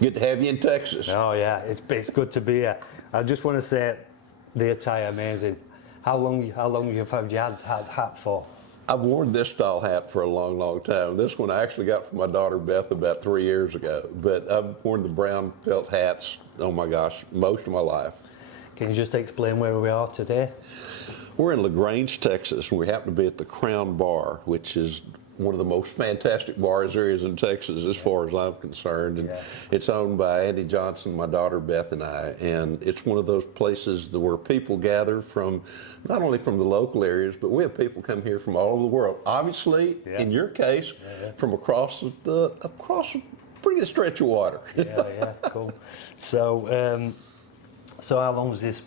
Good to have you in Texas. Oh yeah, it's good to be here. I just want to say the attire amazing. How long you've had your hat for? I've worn this style hat for a long time. This one I actually got from my daughter Beth about 3 years ago. But I've worn the brown felt hats, oh my gosh, most of my life. Can you just explain where we are today? We're in Grange, Texas, and we happen to be at the Crown Bar, which is one of the most fantastic bars there is in Texas as far as I'm concerned. And it's owned by Andy Johnson, my daughter Beth, and I. And it's one of those places where people gather from, not only from the local areas, but we have people come here from all over the world. Obviously, in your case, from across a pretty good stretch of water. Cool. So how long has this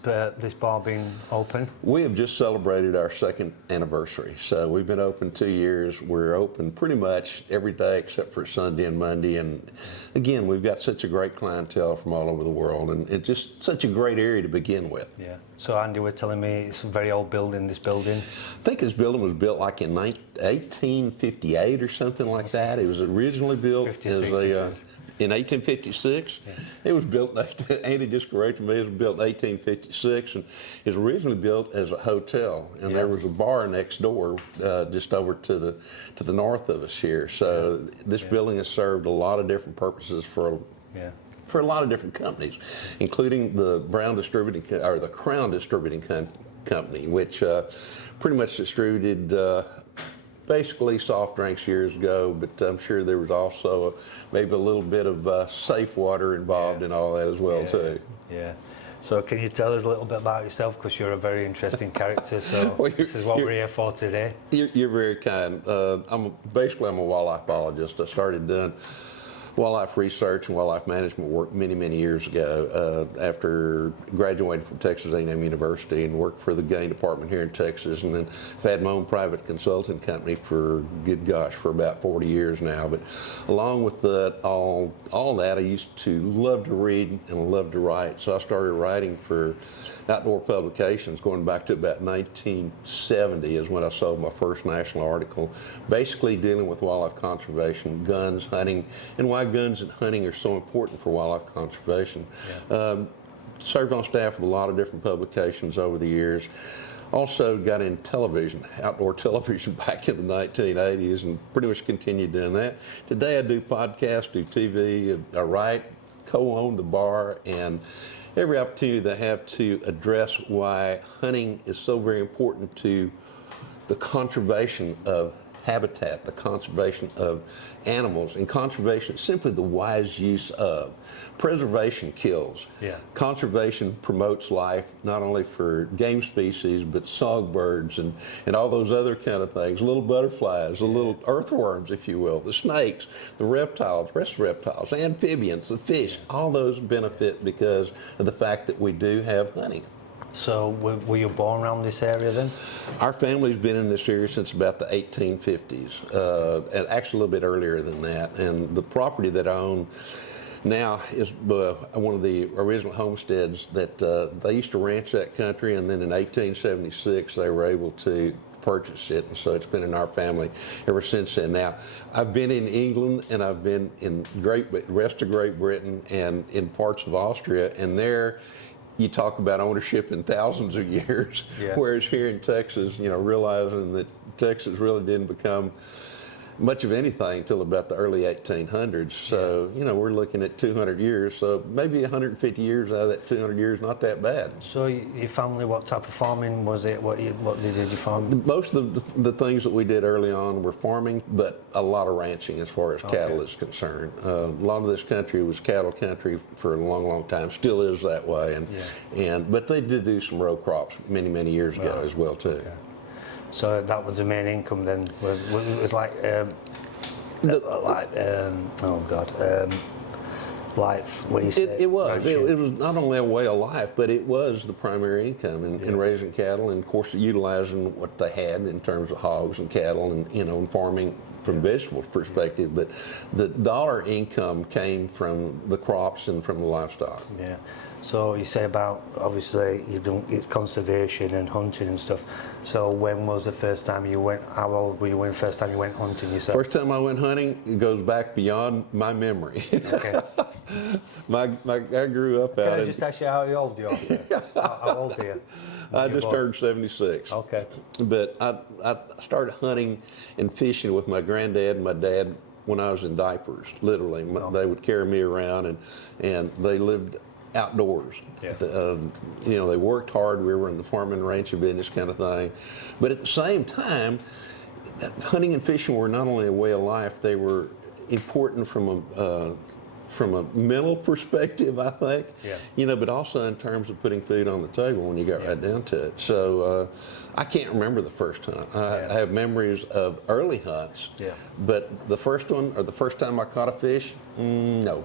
bar been open? We have just celebrated our second anniversary. So we've been open 2 years. We're open pretty much every day except for Sunday and Monday. And again, we've got such a great clientele from all over the world, and it's just such a great area to begin with. Yeah. So Andy, we're telling me it's a very old building, this building? I think this building was built like in 1858 or something like that. It was originally built in 1856. It was built, Andy just corrected me, it was built in 1856, and it was originally built as a hotel, and there was a bar next door just over to the north of us here. So this building has served a lot of different purposes for a lot of different companies, including the Crown Distributing Company, which pretty much distributed basically soft drinks years ago, but I'm sure there was also maybe a little bit of safe water involved in all that as well too. Yeah. So can you tell us a little bit about yourself, because you're a very interesting character, so this is what we're here for today. You're very kind. I'm a wildlife biologist. I started doing wildlife research and wildlife management work many years ago after graduating from Texas A&M University, and worked for the game department here in Texas, and then I've had my own private consulting company for about 40 years now. But along with all that, I used to love to read and love to write, so I started writing for outdoor publications going back to about 1970 is when I sold my first national article, basically dealing with wildlife conservation, guns, hunting, and why guns and hunting are so important for wildlife conservation. Served on staff with a lot of different publications over the years. Also got in television, outdoor television back in the 1980s, and pretty much continued doing that. Today I do podcasts, do TV, I write, co-own the bar, and every opportunity that I have to address why hunting is so very important to the conservation of habitat, the conservation of animals, and conservation is simply the wise use of. Preservation kills. Conservation promotes life, not only for game species, but songbirds and all those other kind of things, little butterflies, the little earthworms, if you will, the snakes, the reptiles, rest of the reptiles, amphibians, the fish, all those benefit because of the fact that we do have hunting. So were you born around this area then? Our family's been in this area since about the 1850s, and actually a little bit earlier than that. And the property that I own now is one of the original homesteads that they used to ranch that country, and then in 1876 they were able to purchase it, and so it's been in our family ever since then. Now, I've been in England, and I've been in the rest of Great Britain and in parts of Austria, and there you talk about ownership in thousands of years, whereas here in Texas, realizing that Texas really didn't become much of anything until about the early 1800s. So, we're looking at 200 years, so maybe 150 years out of that 200 years, not that bad. So your family, what type of farming was it? What did you farm? Most of the things that we did early on were farming, but a lot of ranching as far as cattle is concerned. A lot of this country was cattle country for a long time, still is that way. But they did do some row crops many years ago as well too. So that was the main income then. It was like life. What do you say? It was not only a way of life, but it was the primary income in raising cattle, and of course utilizing what they had in terms of hogs and cattle, and farming from vegetables perspective. But the dollar income came from the crops and from the livestock. Yeah. So you say about, obviously, it's conservation and hunting and stuff. So when was the first time you went, how old were you when the first time you went hunting yourself? First time I went hunting, it goes back beyond my memory. Okay. I grew up Can out I in... just ask you how old you are? How old are you? I just turned 76. Okay. But I started hunting and fishing with my granddad and my dad when I was in diapers, literally. They would carry me around, and they lived outdoors. Yeah. You know, they worked hard. We were in the farming and ranching business kind of thing. But at the same time, hunting and fishing were not only a way of life, they were important from a mental perspective, I think. Yeah. You know, but also in terms of putting food on the table when you got right down to it. So I can't remember the first hunt. I have memories of early hunts, but the first one or the first time I caught a fish, no.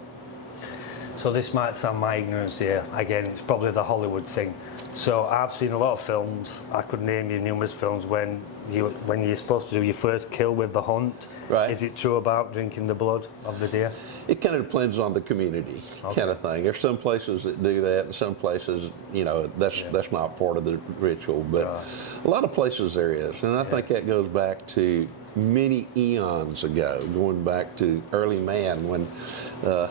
So this might sound my ignorance here. Again, it's probably the Hollywood thing. So I've seen a lot of films. I could name you numerous films when you're supposed to do your first kill with the hunt. Right. Is it true about drinking the blood of the deer? It kind of depends on the community, kind of thing. There's some places that do that, and some places, you know, that's not part of the ritual. But a lot of places there is, and I think that goes back to many eons ago, going back to early man, when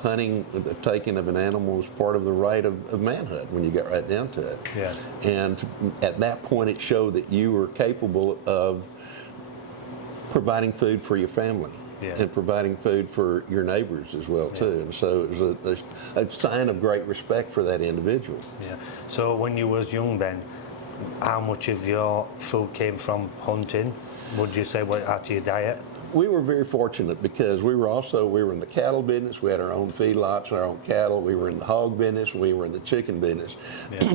hunting, the taking of an animal was part of the right of manhood when you got right down to it. Yeah. And at that point, it showed that you were capable of providing food for your family. And providing food for your neighbors as well too, and so it was a sign of great respect for that individual. Yeah. So when you was young, then, how much of your food came from hunting? Would you say out of your diet? We were very fortunate because we were in the cattle business. We had our own feedlots and our own cattle. We were in the hog business. And we were in the chicken business.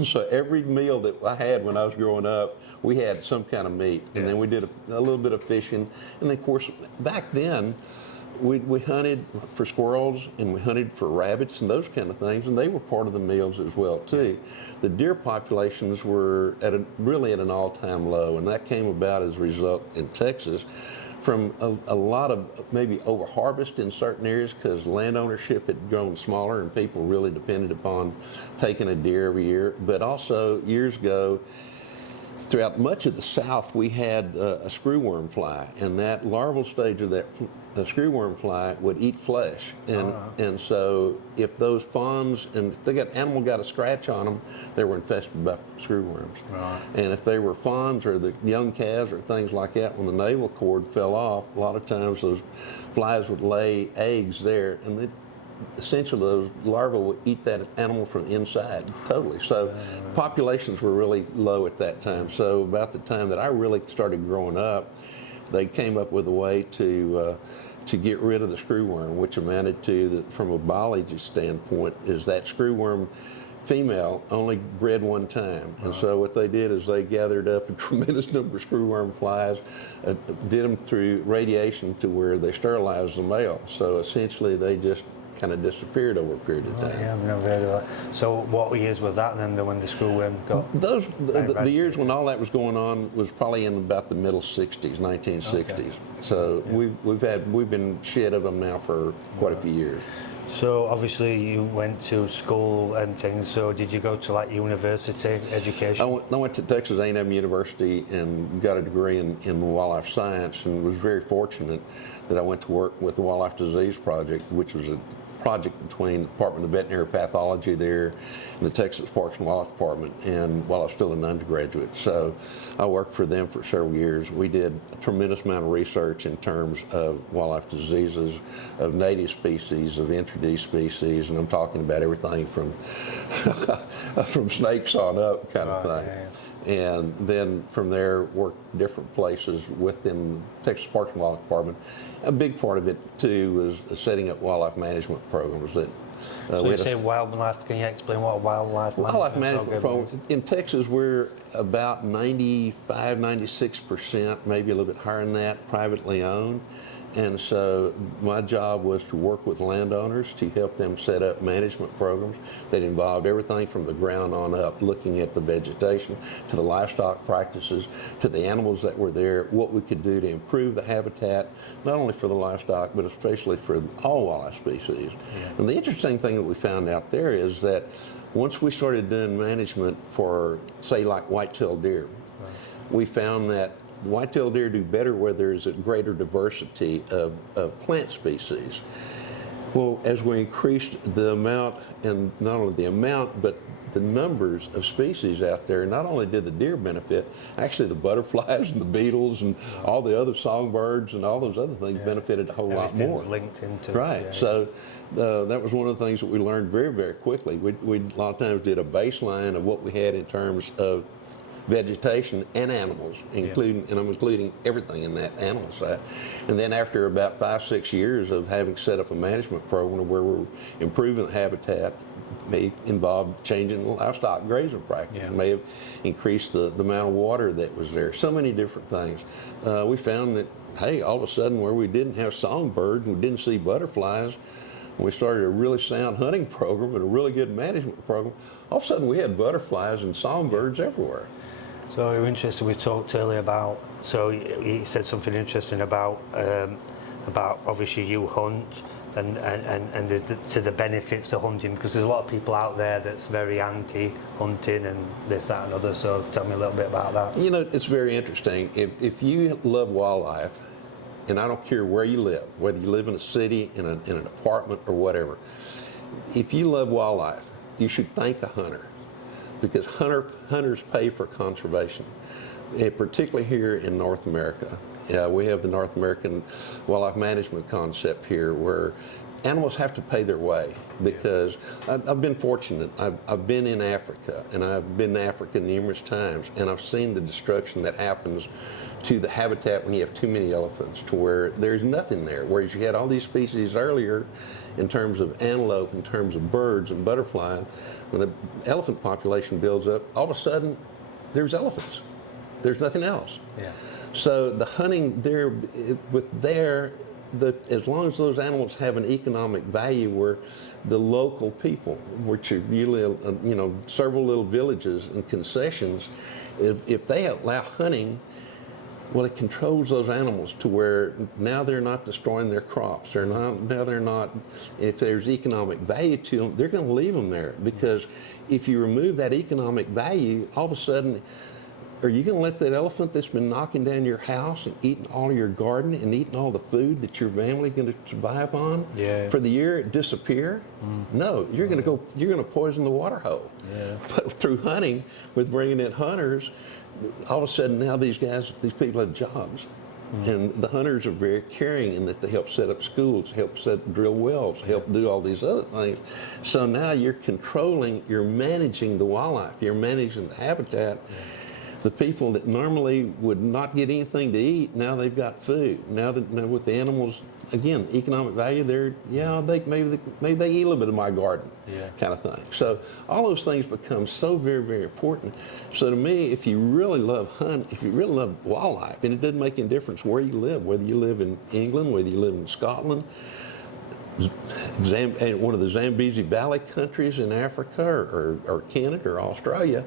So every meal that I had when I was growing up, we had some kind of meat, and then we did a little bit of fishing, and then, of course, back then we hunted for squirrels and we hunted for rabbits and those kind of things, and they were part of the meals as well too. The deer populations were really at an all-time low, and that came about as a result in Texas from a lot of maybe over-harvest in certain areas because land ownership had grown smaller and people really depended upon taking a deer every year. But also years ago, throughout much of the South, we had a screwworm fly, and that larval stage of that screwworm fly would eat flesh, and so if those fawns and if the animal got a scratch on them, they were infested by screwworms. Right. And if they were fawns or the young calves or things like that, when the navel cord fell off, a lot of times those flies would lay eggs there, and essentially those larvae would eat that animal from the inside totally. So populations were really low at that time. So about the time that I really started growing up, they came up with a way to get rid of the screwworm, which amounted to, that from a biology standpoint, is that screwworm female only bred one time. And so what they did is they gathered up a tremendous number of screwworm flies, did them through radiation to where they sterilized the male. So essentially they just kind of disappeared over a period of time. Yeah, I've never heard of that. So what years was that then, when the screwworm got? The years when all that was going on was probably in about the middle 60s, 1960s. Okay. So we've been shed of them now for quite a few years. So obviously you went to school and things, so did you go to like university education? I went to Texas A&M University and got a degree in wildlife science, and was very fortunate that I went to work with the Wildlife Disease Project, which was a project between the Department of Veterinary Pathology there and the Texas Parks and Wildlife Department, and while I was still an undergraduate. So I worked for them for several years. We did a tremendous amount of research in terms of wildlife diseases, of native species, of introduced species, and I'm talking about everything from from snakes on up kind of thing. Yeah. And then from there, worked different places within Texas Parks and Wildlife Department. A big part of it, too, was setting up wildlife management programs. So you say wildlife, can you explain what wildlife management programs? In Texas, we're about 95, 96%, maybe a little bit higher than that, privately owned. And so my job was to work with landowners to help them set up management programs that involved everything from the ground on up, looking at the vegetation, to the livestock practices, to the animals that were there, what we could do to improve the habitat, not only for the livestock, but especially for all wildlife species. Yeah. And the interesting thing that we found out there is that Once we started doing management for, say, like whitetail deer, we found that whitetail deer do better where there's a greater diversity of plant species. Well, as we increased the amount, and not only the amount, but the numbers of species out there, not only did the deer benefit, actually the butterflies and the beetles and all the other songbirds and all those other things benefited a whole lot more. Linked into Right. So that was one of the things that we learned very, very quickly. We a lot of times did a baseline of what we had in terms of vegetation and animals, including, and I'm including everything in that animal side. And then after about 5-6 years of having set up a management program where we're improving the habitat, may involve changing the livestock grazing practices, may have increased the amount of water that was there, so many different things. We found that, hey, all of a sudden where we didn't have songbirds, we didn't see butterflies, we started a really sound hunting program and a really good management program, all of a sudden we had butterflies and songbirds everywhere. So you're interested, we talked earlier about, so you said something interesting about obviously you hunt and to the benefits of hunting, because there's a lot of people out there that's very anti-hunting and this, that and other, so tell me a little bit about that. You know, it's very interesting. If you love wildlife, and I don't care where you live, whether you live in a city, in an apartment or whatever, if you love wildlife, you should thank a hunter, because hunters pay for conservation, and particularly here in North America. We have the North American wildlife management concept here where animals have to pay their way, because I've been fortunate. I've been in Africa, and I've been in Africa numerous times, and I've seen the destruction that happens to the habitat when you have too many elephants, to where there's nothing there. Whereas you had all these species earlier in terms of antelope, in terms of birds and butterflies, when the elephant population builds up, all of a sudden there's elephants. There's nothing else. Yeah. So the hunting there, as long as those animals have an economic value, where the local people, which are usually several little villages and concessions, if they allow hunting, well, it controls those animals to where now they're not destroying their crops. If there's economic value to them, they're going to leave them there, because if you remove that economic value, all of a sudden, are you going to let that elephant that's been knocking down your house and eating all your garden and eating all the food that your family going to survive on for the year disappear? No, you're going to poison the water hole. Yeah. But through hunting, with bringing in hunters, all of a sudden now these people have jobs. And the hunters are very caring in that they help set up schools, help drill wells, help do all these other things. So now you're managing the wildlife, you're managing the habitat. The people that normally would not get anything to eat, now they've got food. Now with the animals, again, economic value, maybe they eat a little bit of my garden, kind of thing. So all those things become so very, very important. So to me, if you really love if you really love wildlife, and it doesn't make any difference where you live, whether you live in England, whether you live in Scotland, one of the Zambezi Valley countries in Africa, or Canada or Australia,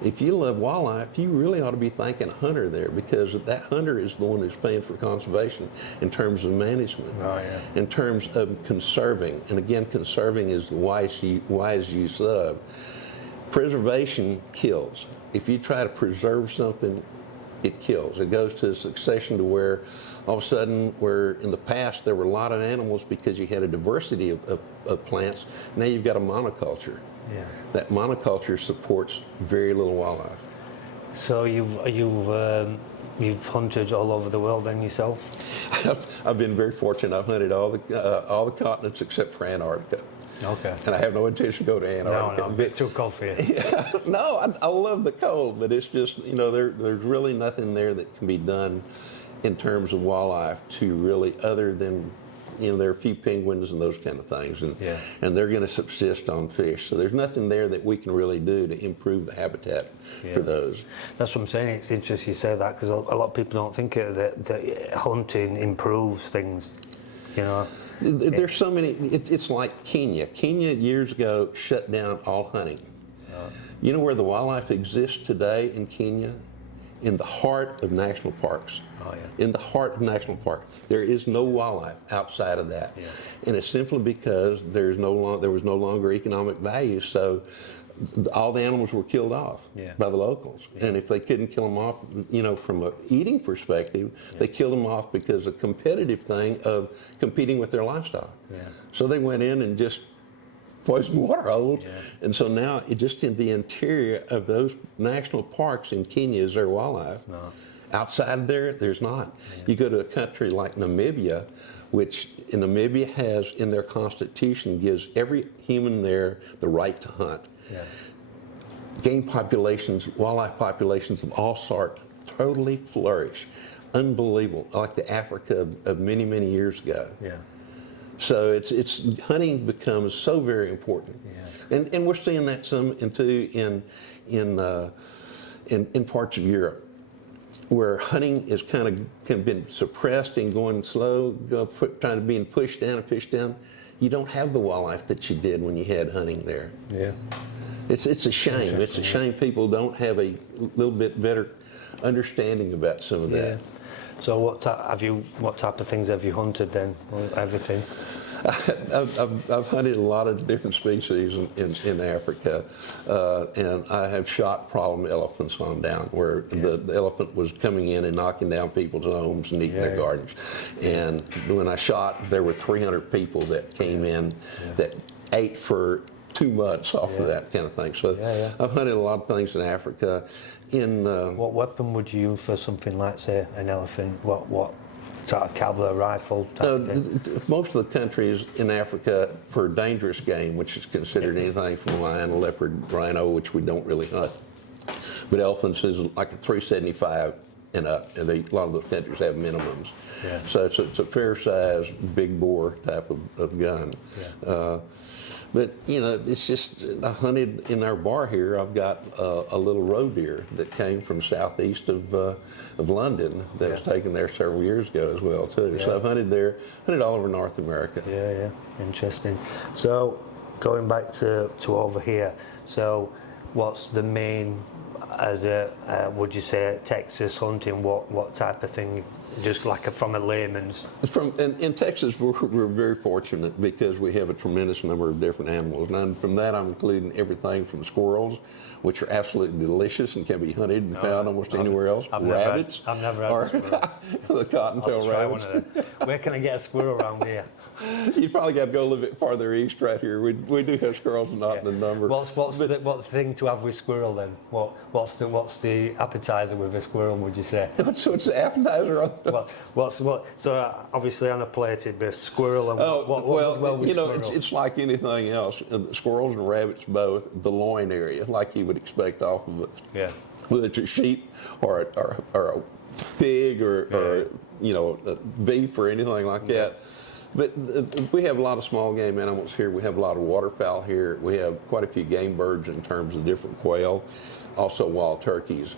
if you love wildlife, you really ought to be thanking a hunter there, because that hunter is the one who's paying for conservation in terms of management, in terms of conserving. And again, conserving is the wise use of. Preservation kills. If you try to preserve something, it kills. It goes to a succession to where all of a sudden, where in the past there were a lot of animals because you had a diversity of plants, now you've got a monoculture. Yeah. That monoculture supports very little wildlife. So you've hunted all over the world then yourself? I've been very fortunate. I've hunted all the continents except for Antarctica. Okay. And I have no intention to go to Antarctica. No, a bit too cold for you. Yeah, no, I love the cold, but it's just, there's really nothing there that can be done in terms of wildlife to really, other than, there are a few penguins and those kind of things, and they're going to subsist on fish. So there's nothing there that we can really do to improve the habitat for those. That's what I'm saying. It's interesting you say that, because a lot of people don't think that hunting improves things, There's so many. It's like Kenya. Kenya years ago shut down all hunting. You know where the wildlife exists today in Kenya? In the heart of national parks. In the heart of national park. There is no wildlife outside of that. And it's simply because there was no longer economic value. So all the animals were killed off Yeah. by the locals. And if they couldn't kill them off, from an eating perspective, they killed them off because of competitive thing of competing with their livestock. Yeah. So they went in and just poisoned water holes. Yeah. And so now just in the interior of those national parks in Kenya is there wildlife. No. Outside there, there's not. You go to a country like Namibia, which Namibia has in their constitution gives every human there the right to hunt. Yeah. Game populations, wildlife populations of all sorts totally flourish. Unbelievable, like the Africa of many, many years ago. Yeah. So it's hunting becomes so very important. Yeah. And we're seeing that some in parts of Europe, where hunting is kind of been suppressed and going slow, trying to being pushed down and pushed down. You don't have the wildlife that you did when you had hunting there. Yeah. It's a shame. It's a shame people don't have a little bit better understanding about some of that. So what type of things have you hunted then? Everything. I've hunted a lot of different species in Africa, and I have shot problem elephants on down where the elephant was coming in and knocking down people's homes and eating their gardens. And when I shot, there were 300 people that came in that ate for 2 months off of that kind of thing. So I've hunted a lot of things in Africa. What weapon would you use for something like, say, an elephant? What sort of caliber rifle type thing? Most of the countries in Africa, for dangerous game, which is considered anything from lion, leopard, rhino, which we don't really hunt, but elephants is like a 375 and up, and a lot of those countries have minimums. Yeah. So it's a fair size, big bore type of gun. Yeah. But it's just, I hunted in our bar here. I've got a little roe deer that came from southeast of London that was taken there several years ago as well too. Yeah. So I've hunted there, hunted all over North America. Yeah, interesting. So going back to over here, so what's the main, as a would you say, Texas hunting? What type of thing? Just like from a layman's. In Texas, we're very fortunate because we have a tremendous number of different animals. And from that, I'm including everything from squirrels, which are absolutely delicious and can be hunted and found almost anywhere else. Rabbits. I've never had a squirrel. The cottontail rabbits. One of them. Where can I get a squirrel around here? You probably got to go a little bit farther east right here. We do have squirrels, not in the number. What's the thing to have with squirrel then? What's the appetizer with a squirrel, would you say? So it's the appetizer on so obviously on a plate it'd be a squirrel and it's like anything else. Squirrels and rabbits both, the loin area, like you would expect off of it. Yeah. Whether it's a sheep or a pig or beef or anything like that. But we have a lot of small game animals here. We have a lot of waterfowl here. We have quite a few game birds in terms of different quail, also wild turkeys.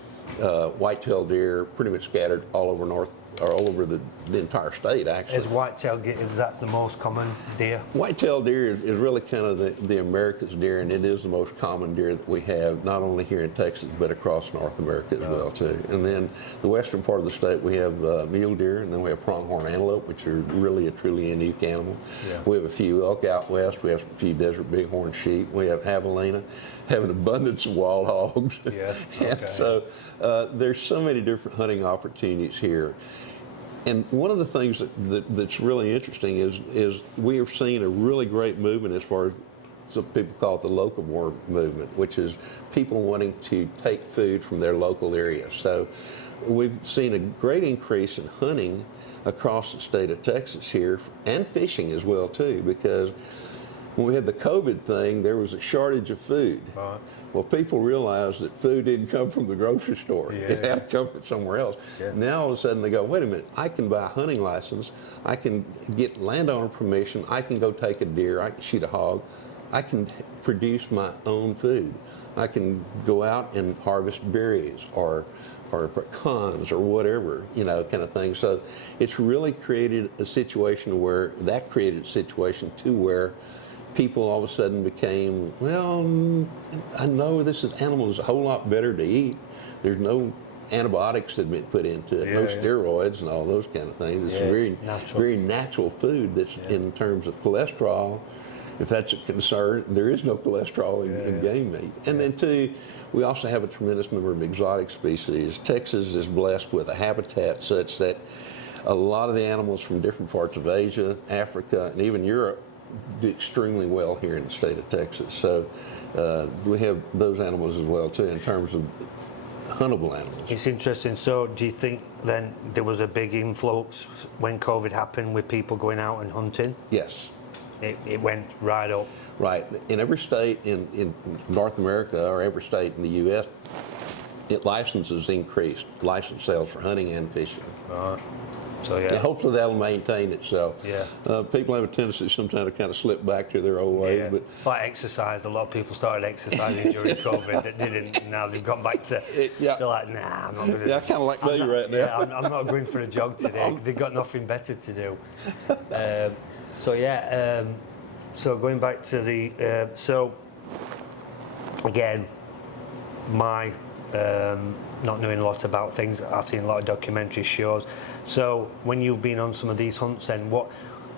Whitetail deer pretty much scattered all over the entire state, actually. Is whitetail, is that the most common deer? Whitetail deer is really kind of the America's deer, and it is the most common deer that we have, not only here in Texas, but across North America as well, too. And then the western part of the state, we have mule deer, and then we have pronghorn antelope, which are really a truly unique animal. Yeah. We have a few elk out west. We have a few desert bighorn sheep. We have javelina, have an abundance of wild hogs. Yeah. And so there's so many different hunting opportunities here. And one of the things that's really interesting is we are seeing a really great movement as far as some people call it the locavore movement, which is people wanting to take food from their local area. So we've seen a great increase in hunting across the state of Texas here, and fishing as well too, because when we had the COVID thing, there was a shortage of food. Right. Well, people realized that food didn't come from the grocery store. Yeah. It had to come from somewhere else. Yeah. Now, all of a sudden, they go, wait a minute, I can buy a hunting license. I can get landowner permission. I can go take a deer. I can shoot a hog. I can produce my own food. I can go out and harvest berries or pecans or whatever, kind of thing. So it's really created a situation where to where people all of a sudden became, well, I know this animal is a whole lot better to eat. There's no antibiotics that have been put into it, no steroids and all those kind of things. It's very natural food that's in terms of cholesterol if that's a concern, there is no cholesterol in game meat. And then two, we also have a tremendous number of exotic species. Texas is blessed with a habitat such that a lot of the animals from different parts of Asia, Africa, and even Europe do extremely well here in the state of Texas. So we have those animals as well too in terms of huntable animals. It's interesting. So do you think then there was a big influx when COVID happened with people going out and hunting? Yes. It went right up. Right. In every state in North America or every state in the U.S., licenses increased, license sales for hunting and fishing. Right. So And hopefully that'll maintain itself. Yeah. People have a tendency sometimes to kind of slip back to their old ways, but It's like exercise. A lot of people started exercising during COVID that didn't. And now they've gone back to. Yeah. They're like, nah, I'm not going to. Yeah, I kind of like me right now. Yeah, I'm not going for a jog today. They've got nothing better to do. So going back to the so again, my not knowing a lot about things, I've seen a lot of documentary shows. So when you've been on some of these hunts, then what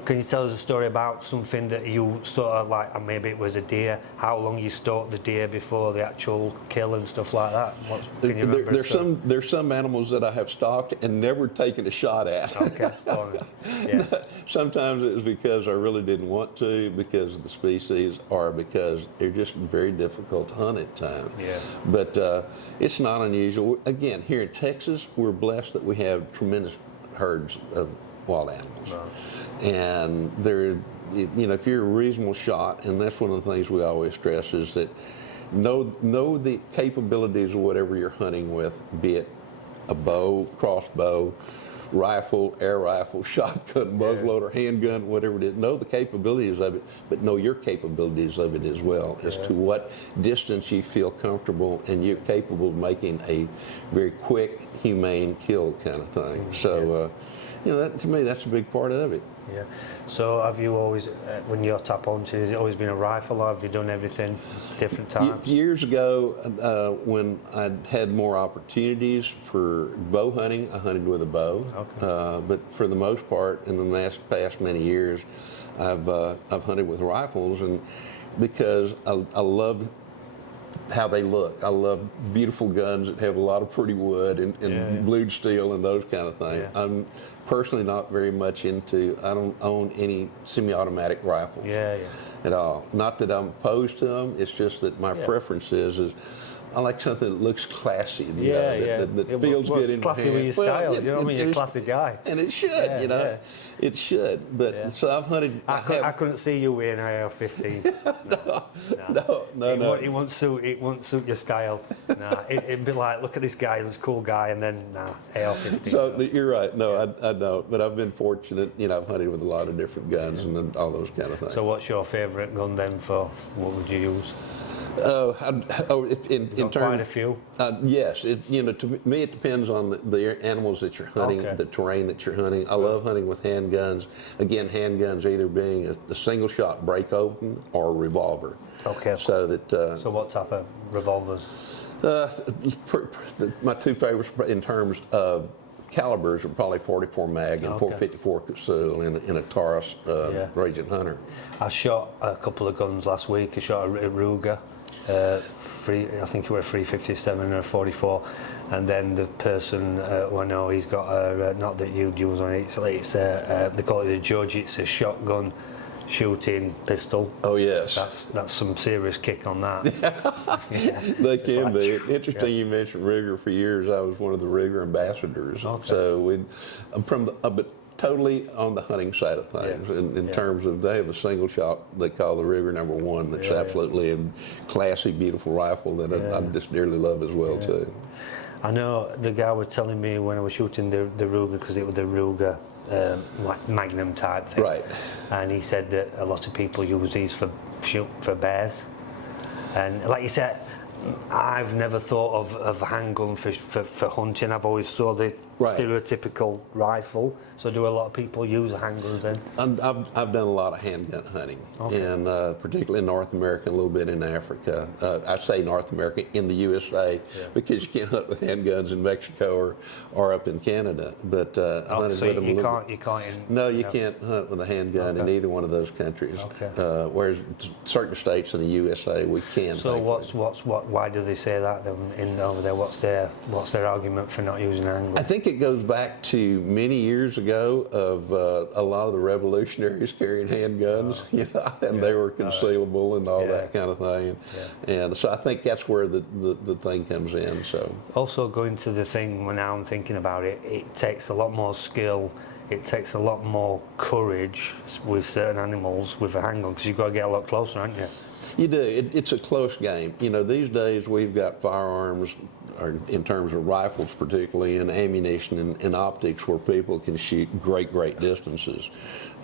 can you tell us a story about something that you sort of like, and maybe it was a deer, how long you stalked the deer before the actual kill and stuff like that? Can you remember? There's some animals that I have stalked and never taken a shot at. Okay. Yeah. Sometimes it was because I really didn't want to, because of the species, or because they're just very difficult to hunt at times. Yeah. But it's not unusual. Again, here in Texas, we're blessed that we have tremendous herds of wild animals. Right. And they're, if you're a reasonable shot, and that's one of the things we always stress, is that know the capabilities of whatever you're hunting with, be it a bow, crossbow, rifle, air rifle, shotgun, muzzleloader, handgun, whatever it is. Know the capabilities of it, but know your capabilities of it as well, as to what distance you feel comfortable and you're capable of making a very quick, humane kill kind of thing. So, to me, that's a big part of it. Yeah. So have you always, when you're tap hunting, has it always been a rifle, or have you done everything different times? Years ago, when I had more opportunities for bow hunting, I hunted with a bow. Okay. But for the most part, in the past many years, I've hunted with rifles, and because I love how they look. I love beautiful guns that have a lot of pretty wood and blued steel and those kind of things. Yeah. I'm personally not very much into, I don't own any semi-automatic rifles at all. Not that I'm opposed to them, it's just that my preference is I like something that looks classy, that feels good in my hand. Classy with your style, you know what I mean? You're a classy guy. And it should, it should. But so I've hunted. I couldn't see you wearing an AR-15. No. It won't suit your style. Nah, it'd be like, look at this guy, this cool guy, and then AR-15. So you're right. No, I don't. But I've been fortunate. I've hunted with a lot of different guns and all those kind of things. So what's your favourite gun then? For what would you use? In terms, quite a few. Yes, to me it depends on the animals that you're hunting, the terrain that you're hunting. I love hunting with handguns. Again, handguns either being a single shot break open or a revolver. Okay. So that. So what type of revolvers? My two favorites in terms of calibers are probably 44 mag and 454 Casull in a Taurus Raging Hunter. I shot a couple of guns last week. I shot a Ruger. I think it was a 357 and a 44, and then the person I know, he's got a not that you'd use on it. It's they call it the Judge. It's a shotgun shooting pistol. Oh yes, that's some serious kick on that. They can be. Interesting you mentioned Ruger. For years I was one of the Ruger ambassadors. So but totally on the hunting side of things. In terms of, they have a single shot they call the Ruger number 1 that's absolutely a classy, beautiful rifle that I just dearly love as well too. I know the guy was telling me when I was shooting the Ruger, because it was the Ruger like Magnum type thing. Right. And he said that a lot of people use these for bears. And like you said, I've never thought of a handgun for hunting. I've always saw the Right. stereotypical rifle. So do a lot of people use handguns then? I've done a lot of handgun hunting, and particularly in North America, a little bit in Africa. I say North America, in the USA, because you can't hunt with handguns in Mexico or up in Canada. But I hunted So with them a little you can't. No, you can't hunt with a handgun in either one of those countries. Whereas certain states in the USA, we can. So why do they say that then over there? What's their argument for not using handguns? I think it goes back to many years ago of a lot of the revolutionaries carrying handguns, and they were concealable and all that kind of thing. And so I think that's where the thing comes in. So also going to the thing when now I'm thinking about it, it takes a lot more skill. It takes a lot more courage with certain animals with a handgun because you've got to get a lot closer, aren't you? You do. It's a close game. These days we've got firearms, or in terms of rifles particularly, and ammunition and optics where people can shoot great distances.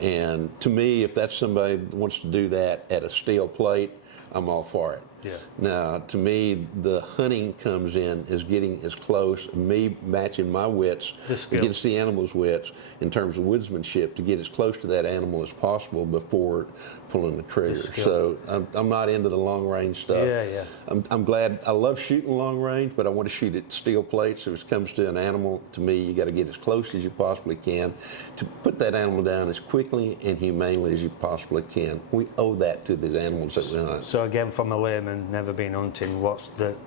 And to me, if that's somebody that wants to do that at a steel plate, I'm all for it. Now, to me, the hunting comes in is getting as close, me matching my wits against the animal's wits in terms of woodsmanship to get as close to that animal as possible before pulling the trigger. So I'm not into the long range stuff. I'm glad. I love shooting long range, but I want to shoot at steel plates. So if it comes to an animal, to me, you got to get as close as you possibly can to put that animal down as quickly and humanely as you possibly can. We owe that to the animals that we hunt. So again, from a layman, never been hunting,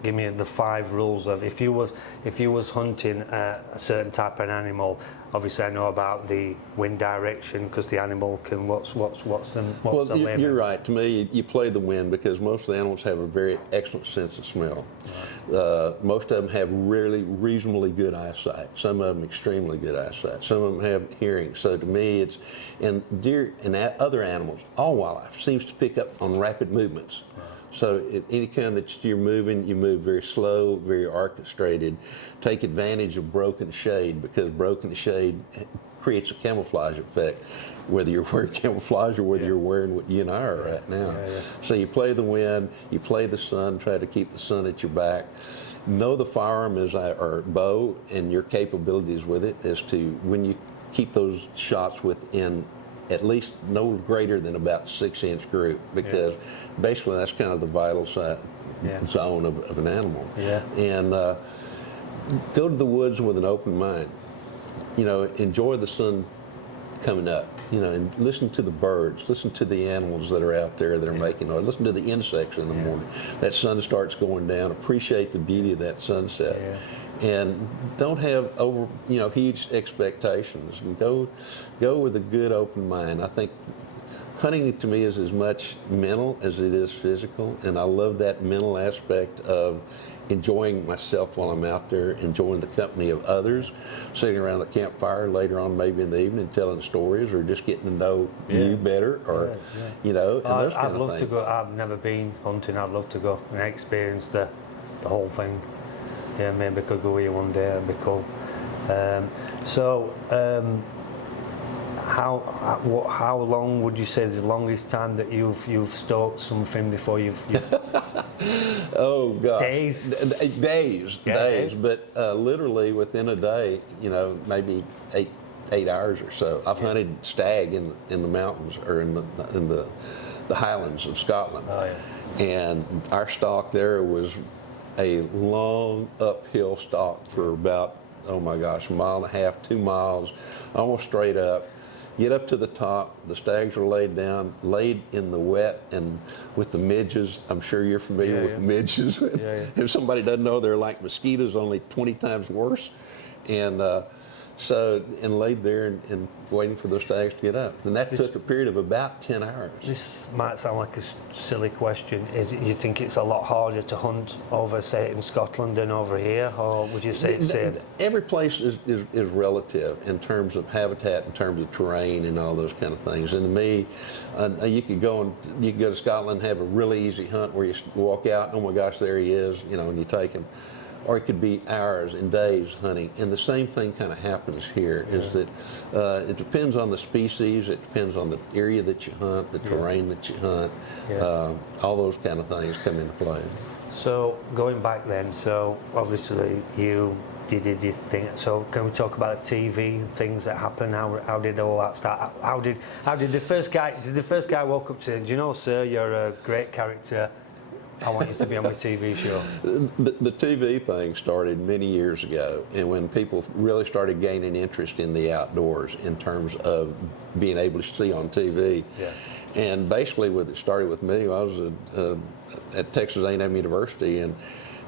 give me the 5 rules of if you was hunting a certain type of animal. Obviously, I know about the wind direction because the animal can. What's you're right. To me, you play the wind because most of the animals have a very excellent sense of smell. Most of them have reasonably good eyesight. Some of them extremely good eyesight. Some of them have hearing. So to me, and deer and other animals, all wildlife seems to pick up on rapid movements. So any kind that you're moving, you move very slow, very orchestrated. Take advantage of broken shade because broken shade creates a camouflage effect, whether you're wearing camouflage or whether you're wearing what you and I are right now. So you play the wind, you play the sun, try to keep the sun at your back. Know the firearm or bow and your capabilities with it as to when you keep those shots within at least no greater than about 6-inch group because basically that's kind of the vital zone of an animal. And go to the woods with an open mind. Enjoy the sun coming up, and listen to the birds, listen to the animals that are out there that are making noise, listen to the insects in the morning. That sun starts going down, appreciate the beauty of that sunset. And don't have huge expectations. And go with a good open mind. I think hunting to me is as much mental as it is physical, and I love that mental aspect of enjoying myself while I'm out there, enjoying the company of others, sitting around the campfire later on maybe in the evening telling stories or just getting to know you better or, and those kind of things. I'd love to go. I've never been hunting. I'd love to go and experience the whole thing. Yeah, maybe I could go here one day. It'd be cool. How long would you say is the longest time that you've stalked something before you've Oh gosh, days, days. But literally within a day, maybe eight hours or so. I've hunted stag in the mountains or in the Highlands of Scotland, and our stalk there was a long uphill stalk for about, oh my gosh, 1.5 miles, 2 miles, almost straight up. Get up to the top, the stags are laid in the wet and with the midges. I'm sure you're familiar with the midges. If somebody doesn't know, they're like mosquitoes, only 20 times worse. And and laid there and waiting for those stags to get up. And that took a period of about 10 hours. This might sound like a silly question. You think it's a lot harder to hunt over, say, in Scotland than over here, or would you say it's the same? Every place is relative in terms of habitat, in terms of terrain, and all those kind of things. And to me, you could go to Scotland and have a really easy hunt where you walk out, oh my gosh, there he is, and you take him. Or it could be hours and days hunting. And the same thing kind of happens here, is that it depends on the species, it depends on the area that you hunt, the terrain that you hunt, all those kind of things come into play. So going back then, so obviously you you did your thing. So can we talk about TV things that happen? How did all that start? How did the first guy? Did the first guy walk up to you and, do you know, sir, you're a great character. I want you to be on my TV show. The TV thing started many years ago, and when people really started gaining interest in the outdoors in terms of being able to see on TV. Yeah. And basically, it started with me. I was at Texas A&M University, and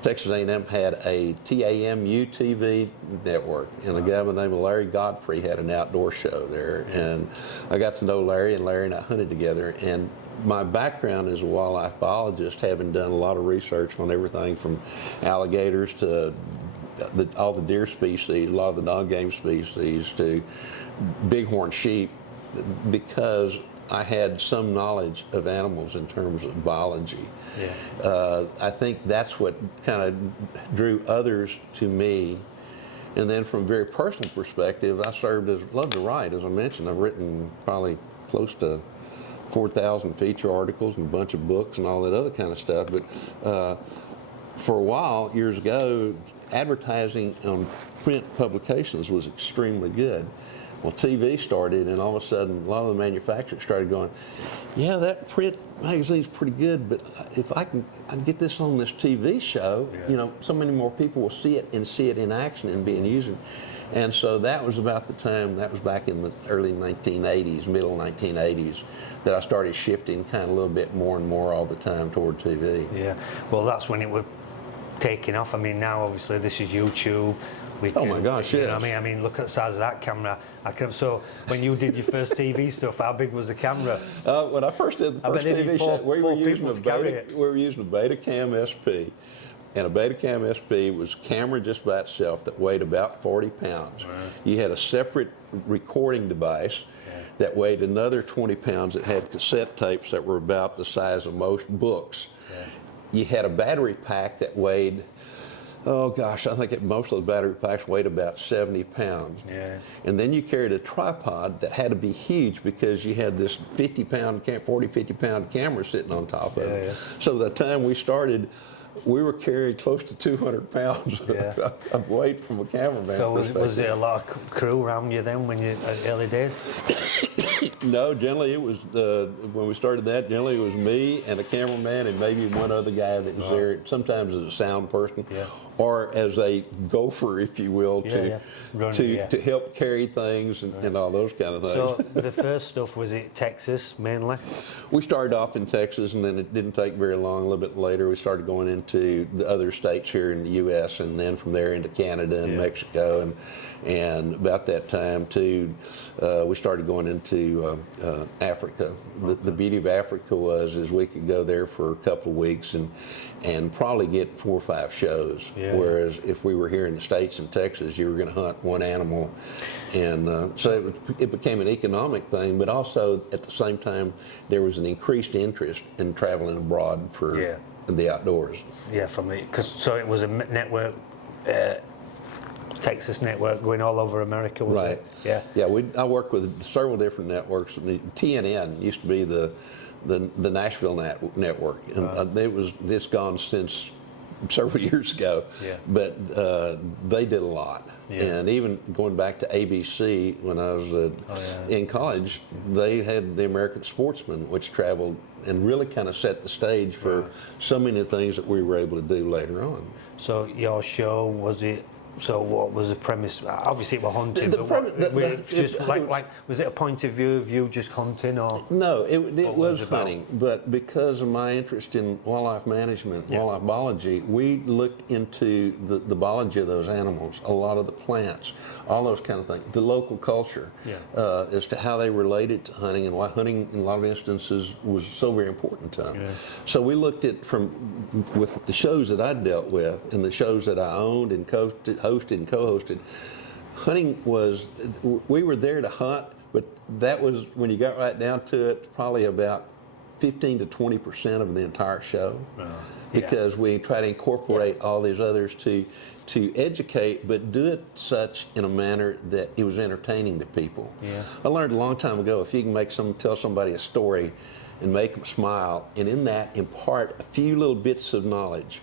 Texas A&M had a TAMU TV network, and a guy by the name of Larry Godfrey had an outdoor show there. And I got to know Larry, and Larry and I hunted together. And my background as a wildlife biologist, having done a lot of research on everything from alligators to all the deer species, a lot of the non-game species, to bighorn sheep, because I had some knowledge of animals in terms of biology. Yeah. I think that's what kind of drew others to me. And then from a very personal perspective, I love to write. As I mentioned, I've written probably close to 4,000 feature articles and a bunch of books and all that other kind of stuff. But for a while, years ago, advertising on print publications was extremely good. Well, TV started, and all of a sudden, a lot of the manufacturers started going, yeah, that print magazine's pretty good, but if I can get this on this TV show, you know, so many more people will see it in action and being used. And so that was about the time, that was back in the early 1980s, middle 1980s, that I started shifting kind of a little bit more and more all the time toward TV. Yeah, well, that's when it was taking off. I mean, now obviously this is YouTube. Oh my gosh, you yes. know what I mean, look at the size of that camera. So when you did your first TV stuff, how big was the camera? When I first did the first TV show, we were using a Betacam SP. And a Betacam SP was a camera just by itself that weighed about 40 pounds. Right. You had a separate recording device that weighed another 20 pounds. It had cassette tapes that were about the size of most books. Yeah. You had a battery pack that weighed, oh gosh, I think most of the battery packs weighed about 70 pounds. Yeah. And then you carried a tripod that had to be huge because you had this 50 pound, 40, 50 pound camera sitting on top of it. Yeah. So the time we started, we were carrying close to 200 pounds of weight from a cameraman. So was there a lot of crew around you then when you early days? No, generally it was when we started that. Generally it was me and a cameraman and maybe one other guy that was there. Sometimes as a sound person, or as a gopher, if you will, to help carry things and all those kind of things. So the first stuff, was it Texas mainly? We started off in Texas, and then it didn't take very long. A little bit later, we started going into the other states here in the U.S., and then from there into Canada and Mexico, and about that time too, we started going into Africa. The beauty of Africa is we could go there for a couple of weeks and probably get 4 or 5 shows. Yeah. Whereas if we were here in the States and Texas, you were going to hunt one animal. And so it became an economic thing, but also at the same time, there was an increased interest in traveling abroad for the outdoors. Yeah, so it was a network, Texas network going all over America, was it? Yeah. Yeah, I worked with several different networks. TNN used to be the Nashville network, and it's gone since several years ago. Yeah. But they did a lot. Yeah. And even going back to ABC, when I was in college, they had the American Sportsman, which traveled and really kind of set the stage for so many things that we were able to do later on. So your show, so what was the premise? Obviously it was hunting, was it a point of view of you just hunting, or? No, it was hunting, but because of my interest in wildlife management, wildlife biology, we looked into the biology of those animals, a lot of the plants, all those kind of things, the local culture, as to how they related to hunting and why hunting in a lot of instances was so very important to them. Yeah. So we looked at with the shows that I dealt with and the shows that I owned and hosted and co-hosted, hunting we were there to hunt, but that was, when you got right down to it, probably about 15 to 20% of the entire show, because we try to incorporate all these others to educate, but do it such in a manner that it was entertaining to people. Yeah. I learned a long time ago, if you can tell somebody a story and make them smile, and in that impart a few little bits of knowledge,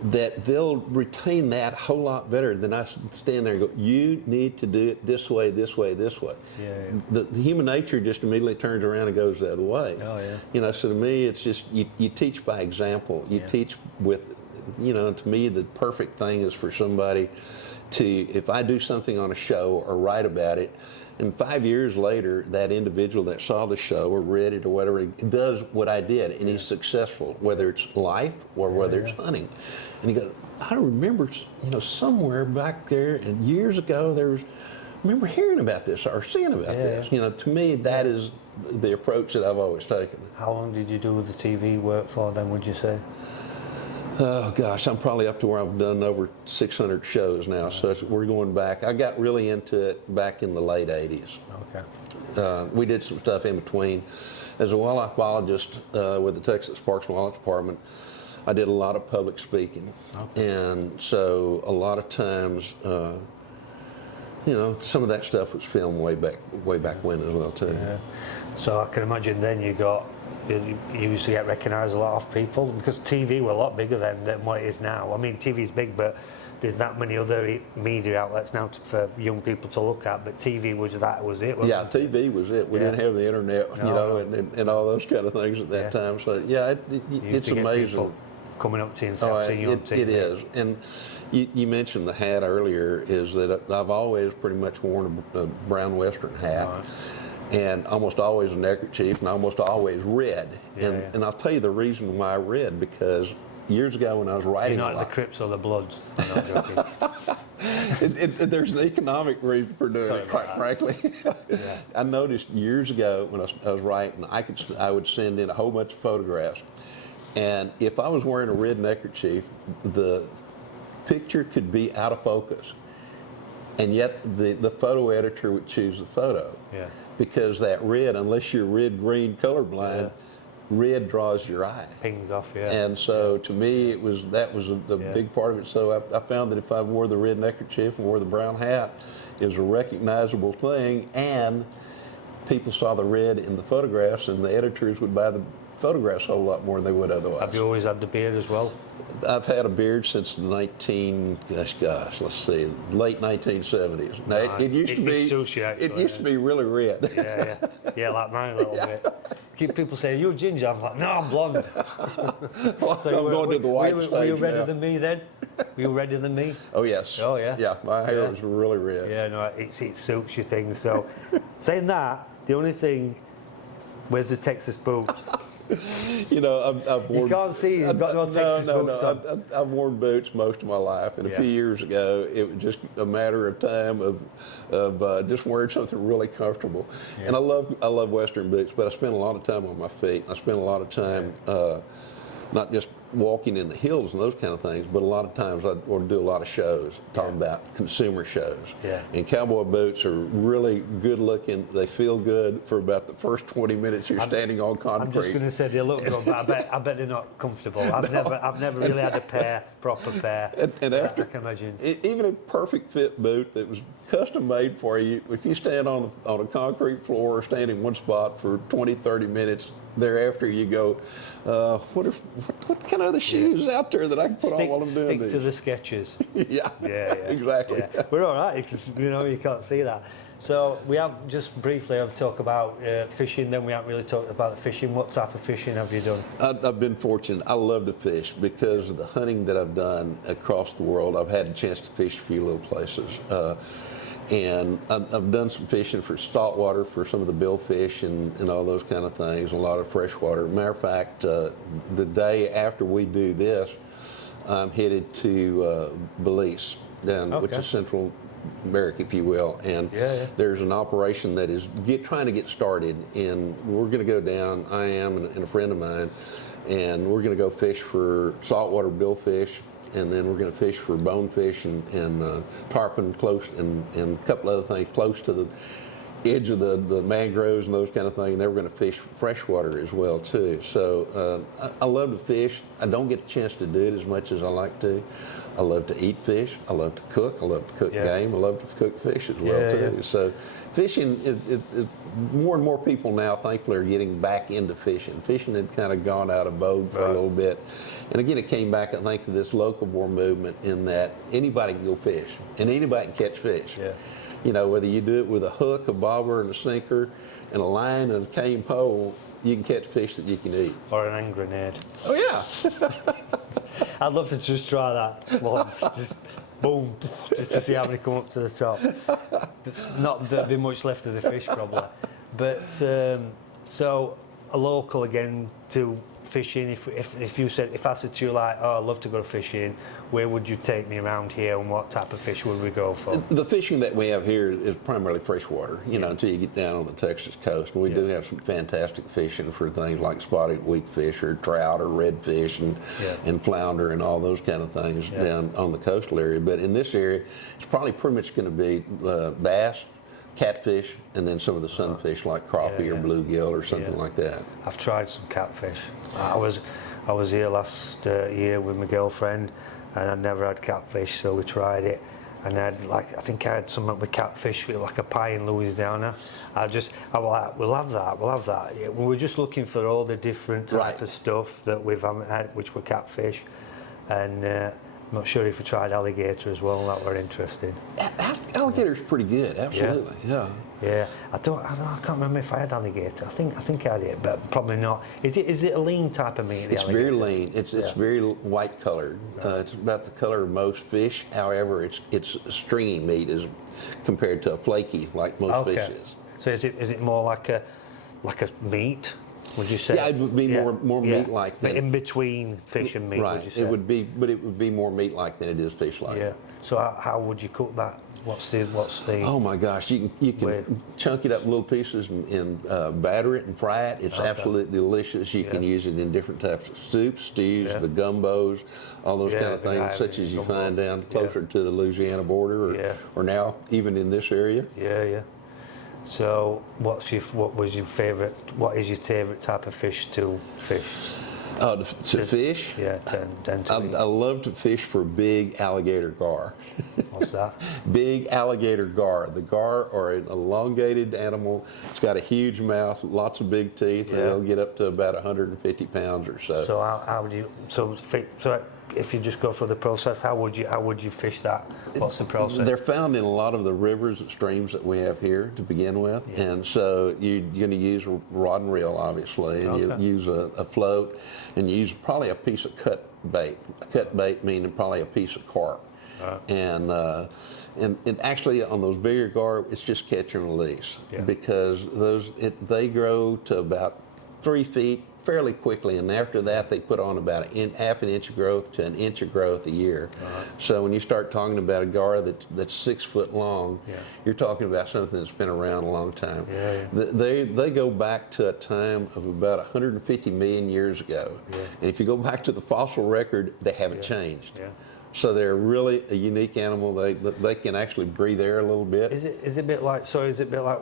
that they'll retain that a whole lot better than I stand there and go, you need to do it this way, this way, this way. Yeah, yeah. The human nature just immediately turns around and goes the other way. Oh, yeah. You know, so to me, it's just, you teach by example. You teach with, you know, to me, the perfect thing is for somebody to, if I do something on a show or write about it, and 5 years later, that individual that saw the show or read it or whatever, does what I did, and he's successful, whether it's life or whether it's hunting. And he goes, I remember, you know, somewhere back there, and years ago, I remember hearing about this or seeing about this. You know, to me, that is the approach that I've always taken. How long did you do the TV work for then, would you say? Oh gosh, I'm probably up to where I've done over 600 shows now. So we're going back. I got really into it back in the late 80s. Okay. We did some stuff in between. As a wildlife biologist with the Texas Parks and Wildlife Department, I did a lot of public speaking. Okay. And so a lot of times, you know, some of that stuff was filmed way back when as well too. Yeah. So I can imagine then you used to get recognised a lot of people, because TV were a lot bigger then than what it is now. I mean, TV's big, but there's that many other media outlets now for young people to look at, but TV was it, wasn't Yeah, it? TV was it. We didn't have the internet, you know, and all those kind of things at that time. So yeah, it's amazing. Coming up to you and seeing you on TV. It is. And you mentioned the hat earlier, is that I've always pretty much worn a brown Western hat. Right. And almost always a neckerchief, and almost always red. And I'll tell you the reason why I red, because years ago when I was writing You're not the Crips or the Bloods. I'm not joking. There's an economic reason for doing it, quite frankly. I noticed years ago when I was writing, I would send in a whole bunch of photographs, and if I was wearing a red neckerchief, the picture could be out of focus, and yet the photo editor would choose the photo. Yeah. Because that red, unless you're red-green colorblind, red draws your eye. Pings off, And so to me, that was a big part of it. So I found that if I wore the red neckerchief and wore the brown hat, it was a recognizable thing, and people saw the red in the photographs, and the editors would buy the photographs a whole lot more than they would otherwise. Have you always had the beard as well? I've had a beard since the late 1970s. Now, it used to be sushi, actually, it used to be really red. Yeah, like mine a little bit. People say, "You're ginger." I'm like, "No, I'm blonde." Well, so I'm going to the white stage. Were you redder than me then? Were you redder than me? Oh yes. Oh yeah. Yeah, my hair was really red. Yeah, no, it suits your thing. So, saying that, the only thing, where's the Texas boots? You know, I've worn. You can't see. You've got no Texas boots on. I've worn boots most of my life, and a few years ago, it was just a matter of time of just wearing something really comfortable. And I love Western boots, but I spend a lot of time on my feet. I spend a lot of time not just walking in the hills and those kind of things, but a lot of times I want to do a lot of shows, talking about consumer shows. Yeah. And cowboy boots are really good looking. They feel good for about the first 20 minutes you're standing on concrete. I'm just going to say they look good, but I bet they're not comfortable. I've never really had a proper pair. And after, I can imagine. Even a perfect fit boot that was custom made for you, if you stand on a concrete floor or stand in one spot for 20, 30 minutes, thereafter you go, what kind of other shoes out there that I can put on while I'm doing this? Stick to the Skechers. Yeah, exactly. Yeah. We're all right, because you can't see that. So we have just briefly talked about fishing, then we haven't really talked about the fishing. What type of fishing have you done? I've been fortunate. I love to fish because of the hunting that I've done across the world. I've had a chance to fish a few little places. And I've done some fishing for saltwater for some of the billfish and all those kind of things, a lot of freshwater. Matter of fact, the day after we do this, I'm headed to Belize, which is Central America, if you will. And there's an operation that is trying to get started, and we're going to go down, I am and a friend of mine, and we're going to go fish for saltwater billfish, and then we're going to fish for bonefish and tarpon close and a couple other things close to the edge of the mangroves and those kind of things. And they were going to fish freshwater as well too. So I love to fish. I don't get the chance to do it as much as I like to. I love to eat fish. I love to cook. I love to cook game. I love to cook fish as well too. Yeah. So fishing, more and more people now, thankfully, are getting back into fishing. Fishing had kind of gone out of vogue for a little bit. And again, it came back, I think, to this locavore movement in that anybody can go fish and anybody can catch fish. Yeah. You know, whether you do it with a hook, a bobber, and a sinker, and a line and a cane pole, you can catch fish that you can eat. Or an hand grenade. Oh, yeah. I'd love to just try that once. Just boom, just to see how many come up to the top. There'd be much left of the fish probably. But so a local again to fishing. If I said to you like, oh, I'd love to go fishing, where would you take me around here, and what type of fish would we go for? The fishing that we have here is primarily freshwater, you know, until you get down on the Texas coast. And we do have some fantastic fishing for things like spotted weakfish or trout or redfish and flounder and all those kind of things down on the coastal area. But in this area, it's probably pretty much going to be bass, catfish, and then some of the sunfish like crappie or bluegill or something like that. I've tried some catfish. I was here last year with my girlfriend, and I'd never had catfish, so we tried it. And I think I had some with catfish with like a pie in Louisiana. I was like, we'll have that. Yeah, we were just looking for all the different type of stuff that we've had, which were catfish, and. I'm not sure if we tried alligator as well. That were interesting. Alligator's pretty good, absolutely. Yeah. I can't remember if I had alligator. I think I had it, but probably not. Is it a lean type of meat? It's very lean. It's very white colored. It's about the color of most fish. However, it's stringy meat as compared to a flaky like most fish is. So is it more like a meat? Would you say? Yeah, it would be more meat-like. But in between fish and meat, would you say? It would be, but it would be more meat-like than it is fish-like. Yeah. So how would you cook that? What's the? Oh my gosh, you can chunk it up in little pieces and batter it and fry it. It's absolutely delicious. You can use it in different types of soups, stews, the gumbos, all those kind of things, such as you find down closer to the Louisiana border, or now even in this area. Yeah. So, what is your favourite type of fish to fish? To fish? Yeah, I love to fish for big alligator gar. What's that? Big alligator gar. The gar are an elongated animal. It's got a huge mouth, lots of big teeth, and they'll get up to about 150 pounds or so. So how would you? So if you just go through the process, how would you fish that? What's the process? They're found in a lot of the rivers and streams that we have here to begin with, and so you're going to use rod and reel, obviously, and you use a float, and you use probably a piece of cut bait. Cut bait meaning probably a piece of carp, and actually on those bigger gar, it's just catch and release because they grow to about 3 feet fairly quickly, and after that they put on about half an inch of growth to an inch of growth a year. So when you start talking about a gar that's 6 foot long, you're talking about something that's been around a long time. They go back to a time of about 150 million years ago, and if you go back to the fossil record, they haven't changed. So they're really a unique animal. They can actually breathe air a little bit. Is it a bit like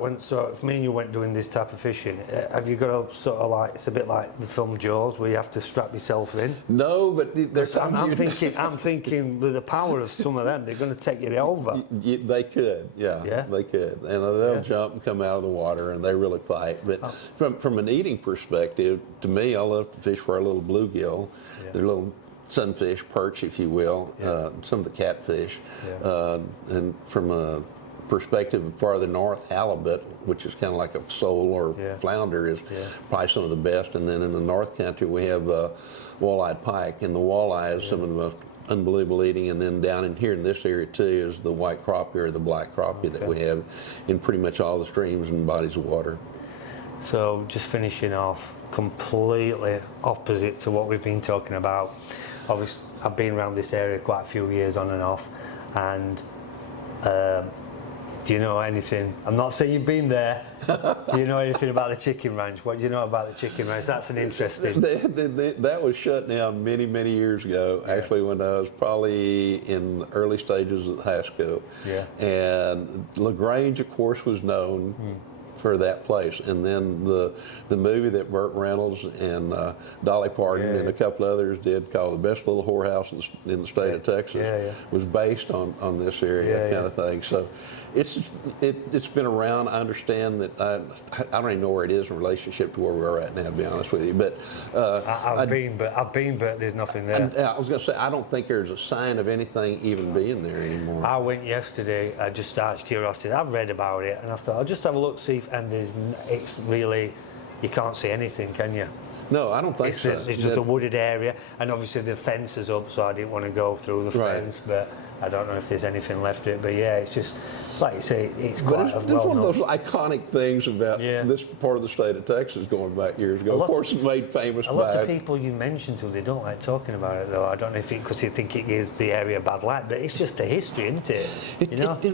when if me and you went doing this type of fishing? Have you got a sort of like it's a bit like the film Jaws where you have to strap yourself in? No, but there's I'm thinking with the power of some of them, they're going to take you over. They could, they could, and they'll jump and come out of the water, and they really fight. But from an eating perspective, to me, I love to fish for our little bluegill. They're little sunfish, perch, if you will, some of the catfish, and from a perspective farther north, halibut, which is kind of like a sole or flounder, is probably some of the best. And then in the north country, we have walleye pike, and the walleye is some of the most unbelievable eating. And then down in here in this area too is the white crappie or the black crappie that we have in pretty much all the streams and bodies of water. So just finishing off, completely opposite to what we've been talking about. Obviously, I've been around this area quite a few years on and off, and Do you know anything? I'm not saying you've been there. Do you know anything about the chicken ranch? What do you know about the chicken ranch? That's an interesting. That was shut down many, many years ago. Yeah. Actually, when I was probably in the early stages of high school. Yeah. And Grange, of course, was known for that place. And then the movie that Burt Reynolds and Dolly Parton and a couple others did, called The Best Little Whorehouse in the State of Texas, was based on this area kind of thing. So it's been around. I understand that I don't even know where it is in relationship to where we are at now, to be honest with you. But I've been, but there's nothing there. I was going to say, I don't think there's a sign of anything even being there anymore. I went yesterday, just out of curiosity. I've read about it, and I thought I'll just have a look, see if, and it's really, you can't see anything, can you? No, I don't think so. It's just a wooded area, and obviously the fence is up, so I didn't want to go through the fence, but I don't know if there's anything left of it. But yeah, it's just, like you say, it's quite it's one of those iconic things about this part of the state of Texas going back years ago. Of course, it's made famous by... A lot of people you mention to, they don't like talking about it, though. I don't know if because they think it gives the area a bad light, but it's just the history, isn't it?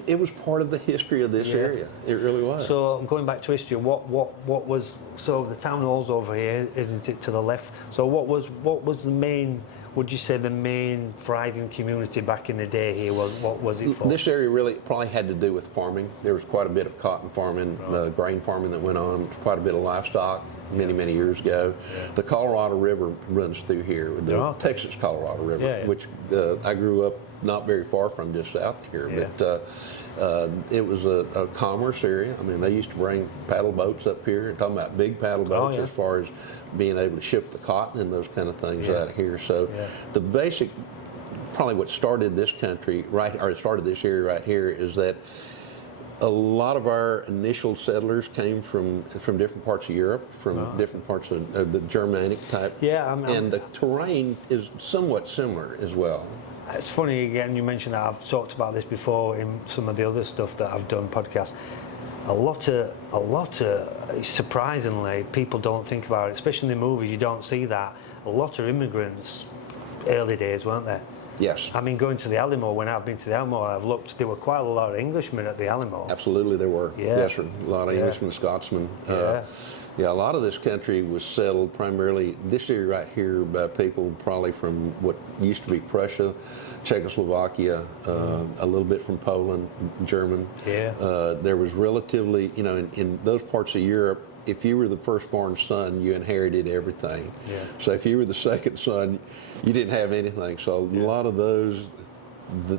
It was part of the history of this area. It really was. So going back to history, what was, so the town hall's over here, isn't it, to the left? So what was the main... Would you say the main thriving community back in the day here was, what was it for? This area really probably had to do with farming. There was quite a bit of cotton farming, grain farming that went on, quite a bit of livestock many, many years ago. Yeah. The Colorado River runs through here, the Texas Colorado River, which I grew up not very far from, just south of here. But it was a commerce area. I mean, they used to bring paddle boats up here, talking about big paddle boats as far as being able to ship the cotton and those kind of things out of here. So the basic, probably what started this country, started this area right here, is that a lot of our initial settlers came from different parts of Europe, from different parts of the Germanic type. And the terrain is somewhat similar as well. It's funny, again, you mentioned that. I've talked about this before in some of the other stuff that I've done, podcasts. A lot of, surprisingly, people don't think about it, especially in the movies, you don't see that. A lot of immigrants, early days, weren't there? Yes. I mean, going to the Alamo, when I've been to the Alamo, I've looked, there were quite a lot of Englishmen at the Alamo. Absolutely, there were. Yes, sir. A lot of Englishmen, Scotsmen. A lot of this country was settled primarily, this area right here, by people probably from what used to be Prussia, Czechoslovakia, a little bit from Poland, German. There was relatively, in those parts of Europe, if you were the firstborn son, you inherited everything. So if you were the second son, you didn't have anything. So a lot of those,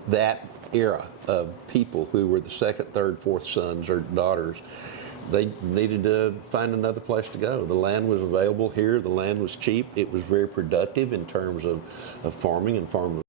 that era of people who were the second, third, fourth sons or daughters, they needed to find another place to go. The land was available here. The land was cheap. It was very productive in terms of farming and farm